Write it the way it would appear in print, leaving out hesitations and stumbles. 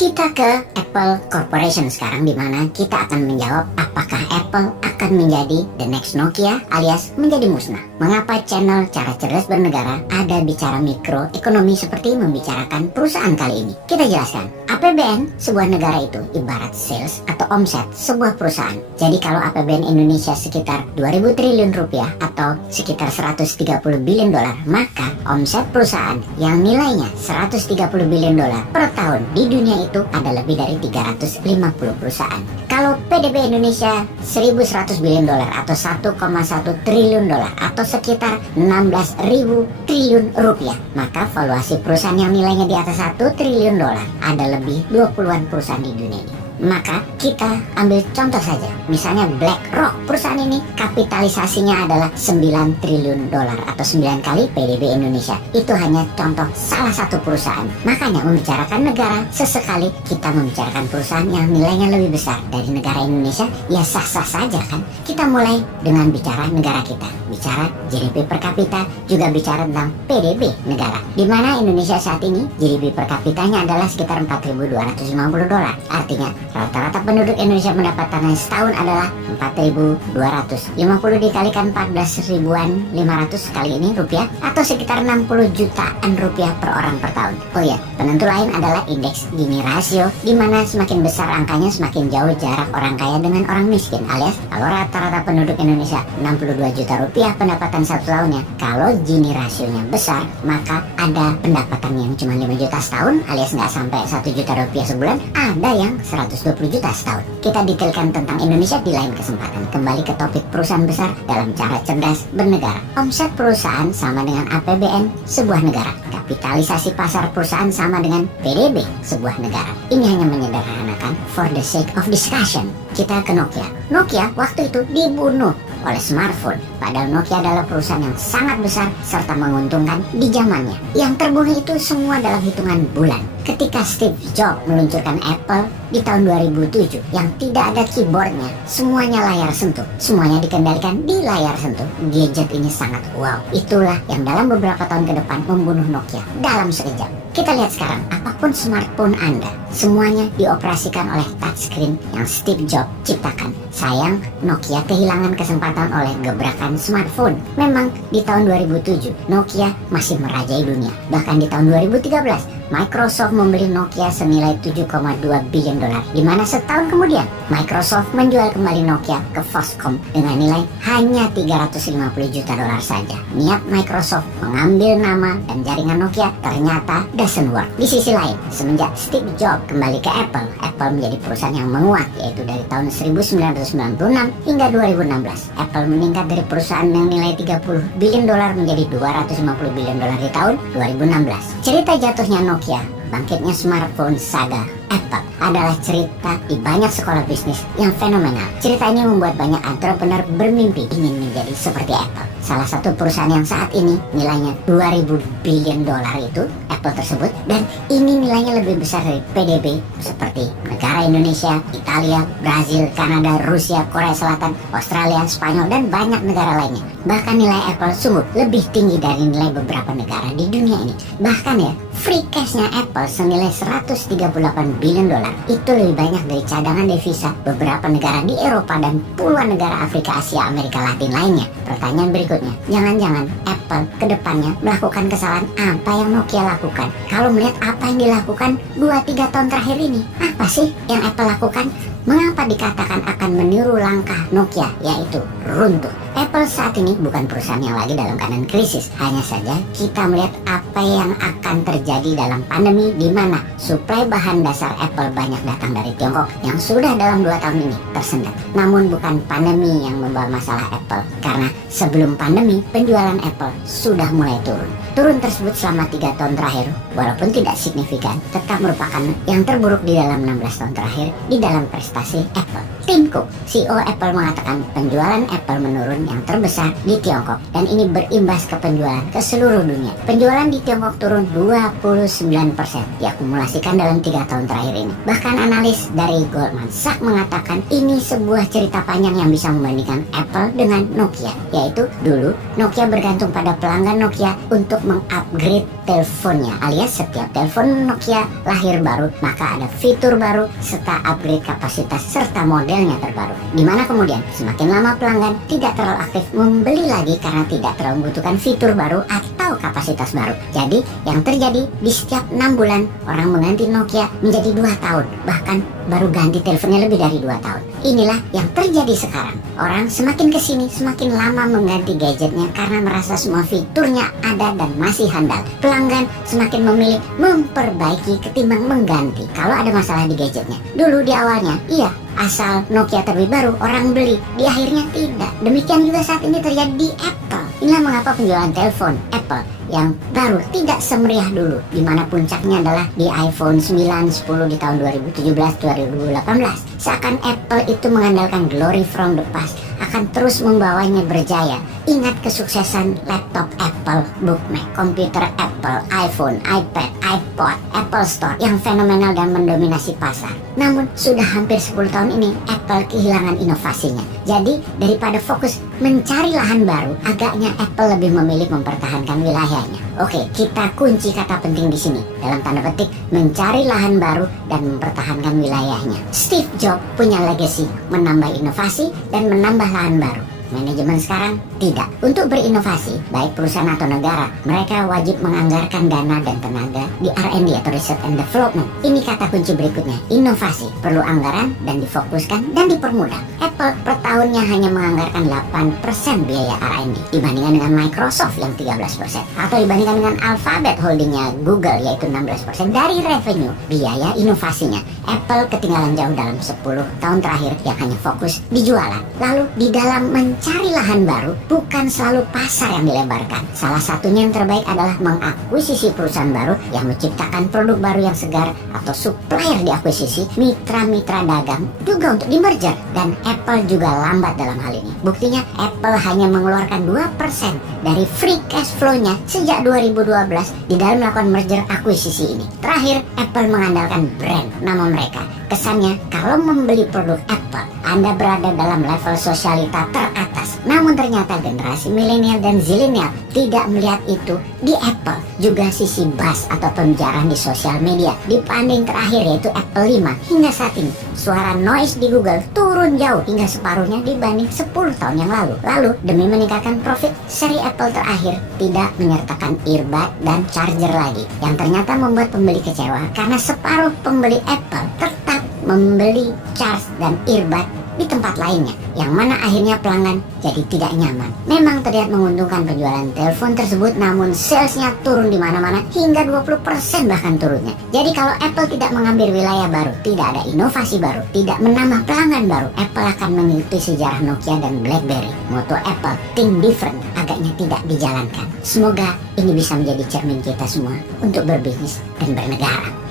Kita ke Apple Corporation sekarang, di mana kita akan menjawab apakah Apple akan menjadi the next Nokia alias menjadi musnah. Mengapa channel Cara Cerdas Bernegara ada bicara mikroekonomi seperti membicarakan perusahaan kali ini? Kita jelaskan. APBN sebuah negara itu ibarat sales atau omset sebuah perusahaan. Jadi kalau APBN Indonesia sekitar 2.000 triliun rupiah atau sekitar 130 billion dolar, maka omset perusahaan yang nilainya 130 billion dolar per tahun di dunia itu ada lebih dari 350 perusahaan. Kalau PDB Indonesia 1.100 billion dolar atau 1,1 triliun dolar atau sekitar 16.000 triliun rupiah, maka valuasi perusahaan yang nilainya di atas 1 triliun dolar ada lebih 20-an perusahaan di dunia ini. Maka kita ambil contoh saja, misalnya BlackRock. Perusahaan ini kapitalisasinya adalah 9 triliun dolar atau 9 kali PDB Indonesia. Itu hanya contoh salah satu perusahaan. Makanya membicarakan negara, sesekali kita membicarakan perusahaan yang nilainya lebih besar dari negara Indonesia, ya sah-sah saja kan. Kita mulai dengan bicara negara kita, bicara GDP per kapita, juga bicara tentang PDB negara, di mana Indonesia saat ini GDP per kapitanya adalah sekitar 4.250 dolar. Artinya rata-rata penduduk Indonesia pendapatannya setahun adalah 4.250 dikalikan 14.500 kali ini rupiah atau sekitar 60 jutaan rupiah per orang per tahun. Oh ya, penentu lain adalah indeks Gini rasio, di mana semakin besar angkanya semakin jauh jarak orang kaya dengan orang miskin, alias kalau rata-rata penduduk Indonesia 62 juta rupiah pendapatan satu tahunnya, kalau Gini rasionya besar, maka ada pendapatan yang cuma 5 juta setahun alias nggak sampai 1 juta rupiah sebulan, ada yang 120 juta setahun. Kita detailkan tentang Indonesia di lain kesempatan. Kembali ke topik perusahaan besar dalam Cara Cerdas Bernegara. Omset perusahaan sama dengan APBN sebuah negara. Kapitalisasi pasar perusahaan sama dengan PDB sebuah negara. Ini hanya menyederhanakan for the sake of discussion. Kita ke Nokia. Nokia waktu itu dibunuh oleh smartphone. Padahal Nokia adalah perusahaan yang sangat besar serta menguntungkan di zamannya. Yang terbunuh itu semua dalam hitungan bulan. Ketika Steve Jobs meluncurkan Apple di tahun 2007 yang tidak ada keyboardnya, semuanya layar sentuh, semuanya dikendalikan di layar sentuh. Gadget ini sangat wow. Itulah yang dalam beberapa tahun ke depan membunuh Nokia dalam sekejap. Kita lihat sekarang, apapun smartphone Anda, semuanya dioperasikan oleh touchscreen yang Steve Jobs ciptakan. Sayang, Nokia kehilangan kesempatan oleh gebrakan smartphone. Memang di tahun 2007, Nokia masih merajai dunia. Bahkan di tahun 2013, Microsoft membeli Nokia senilai 7,2 billion dolar, di mana setahun kemudian Microsoft menjual kembali Nokia ke Foxconn dengan nilai hanya 350 juta dolar saja. Niat Microsoft mengambil nama dan jaringan Nokia ternyata doesn't work. Di sisi lain, semenjak Steve Jobs kembali ke Apple, Apple menjadi perusahaan yang menguat, yaitu dari tahun 1996 hingga 2016. Apple meningkat dari perusahaan yang nilai 30 billion dolar menjadi 250 billion dolar di tahun 2016. Cerita jatuhnya Nokia, bangkitnya smartphone saga Apple adalah cerita di banyak sekolah bisnis yang fenomenal. Cerita ini membuat banyak entrepreneur bermimpi ingin menjadi seperti Apple. Salah satu perusahaan yang saat ini nilainya 2.000 billion dolar itu Apple tersebut, dan ini nilainya lebih besar dari PDB seperti negara Indonesia, Italia, Brazil, Kanada, Rusia, Korea Selatan, Australia, Spanyol, dan banyak negara lainnya. Bahkan nilai Apple sungguh lebih tinggi dari nilai beberapa negara di dunia ini. Bahkan ya, free cashnya Apple senilai 138 billion dolar itu lebih banyak dari cadangan devisa beberapa negara di Eropa dan puluhan negara Afrika, Asia, Amerika Latin lainnya. Pertanyaan berikutnya, jangan-jangan Apple kedepannya melakukan kesalahan apa yang Nokia lakukan? Kalau melihat apa yang dilakukan 2-3 tahun terakhir ini, apa sih yang Apple lakukan? Mengapa dikatakan akan meniru langkah Nokia, yaitu runtuh? Apple saat ini bukan perusahaan yang lagi dalam keadaan krisis. Hanya saja kita melihat apa yang akan terjadi dalam pandemi, di mana suplai bahan dasar Apple banyak datang dari Tiongkok yang sudah dalam 2 tahun ini tersendat. Namun bukan pandemi yang membawa masalah Apple, karena sebelum pandemi penjualan Apple sudah mulai turun. Turun tersebut selama 3 tahun terakhir, walaupun tidak signifikan, tetap merupakan yang terburuk di dalam 16 tahun terakhir di dalam prestasi Apple. Tim Cook, CEO Apple, mengatakan penjualan Apple menurun telepon yang terbesar di Tiongkok, dan ini berimbas ke penjualan ke seluruh dunia. Penjualan di Tiongkok turun 29%, diakumulasikan dalam 3 tahun terakhir ini. Bahkan analis dari Goldman Sachs mengatakan ini sebuah cerita panjang yang bisa membandingkan Apple dengan Nokia, yaitu dulu Nokia bergantung pada pelanggan Nokia untuk mengupgrade teleponnya, alias setiap telepon Nokia lahir baru maka ada fitur baru serta upgrade kapasitas serta modelnya terbaru. Dimana kemudian semakin lama pelanggan tidak terlalu aktif membeli lagi karena tidak terlalu membutuhkan fitur baru atau kapasitas baru. Jadi yang terjadi di setiap 6 bulan orang mengganti Nokia menjadi 2 tahun, bahkan baru ganti teleponnya lebih dari 2 tahun. Inilah yang terjadi sekarang. Orang semakin kesini semakin lama mengganti gadgetnya karena merasa semua fiturnya ada dan masih handal. Pelanggan semakin memilih memperbaiki ketimbang mengganti kalau ada masalah di gadgetnya. Dulu di awalnya, iya, asal Nokia terbit baru orang beli, di akhirnya tidak. Demikian juga saat ini terjadi di Apple. Inilah mengapa penjualan telepon Apple yang baru tidak semeriah dulu, di mana puncaknya adalah di iPhone 9, 10 di tahun 2017, 2018. Seakan Apple itu mengandalkan glory from the past, akan terus membawanya berjaya. Ingat kesuksesan laptop Apple, Book Mac, komputer Apple, iPhone, iPad, iPod, Apple Store yang fenomenal dan mendominasi pasar. Namun sudah hampir 10 tahun ini Apple kehilangan inovasinya. Jadi daripada fokus mencari lahan baru, agaknya Apple lebih memilih mempertahankan wilayahnya. Oke, kita kunci kata penting di sini dalam tanda petik mencari lahan baru dan mempertahankan wilayahnya. Steve Jobs punya legacy menambah inovasi dan menambah lahan baru. Manajemen sekarang tidak. Untuk berinovasi, baik perusahaan atau negara, mereka wajib menganggarkan dana dan tenaga di R&D atau Research and Development. Ini kata kunci berikutnya, inovasi perlu anggaran dan difokuskan dan dipermudah. Apple per tahunnya hanya menganggarkan 8% biaya R&D dibandingkan dengan Microsoft yang 13%, atau dibandingkan dengan Alphabet holdingnya Google yaitu 16% dari revenue biaya inovasinya. Apple ketinggalan jauh dalam 10 tahun terakhir yang hanya fokus di jualan. Lalu di dalam mencari lahan baru, bukan selalu pasar yang dilebarkan. Salah satunya yang terbaik adalah mengakuisisi perusahaan baru yang menciptakan produk baru yang segar, atau supplier diakuisisi, mitra-mitra dagang juga untuk di merger. Dan Apple juga lambat dalam hal ini. Buktinya Apple hanya mengeluarkan 2% dari free cash flow-nya sejak 2012 di dalam melakukan merger akuisisi ini. Terakhir, Apple mengandalkan brand nama mereka. Kesannya kalau membeli produk Apple, Anda berada dalam level sosialita teratas. Namun ternyata generasi milenial dan zilenial tidak melihat itu di Apple. Juga sisi buzz atau pembicaraan di sosial media di banding terakhir yaitu Apple 5 hingga saat ini. Suara noise di Google turun jauh hingga separuhnya dibanding 10 tahun yang lalu. Lalu demi meningkatkan profit, seri Apple terakhir tidak menyertakan earbud dan charger lagi, yang ternyata membuat pembeli kecewa karena separuh pembeli Apple tetap membeli charge dan earbud di tempat lainnya, yang mana akhirnya pelanggan jadi tidak nyaman. Memang terlihat menguntungkan penjualan telepon tersebut, namun salesnya turun di mana-mana hingga 20% bahkan turunnya. Jadi kalau Apple tidak mengambil wilayah baru, tidak ada inovasi baru, tidak menambah pelanggan baru, Apple akan mengikuti sejarah Nokia dan BlackBerry. Moto Apple, think different, agaknya tidak dijalankan. Semoga ini bisa menjadi cermin kita semua untuk berbisnis dan bernegara.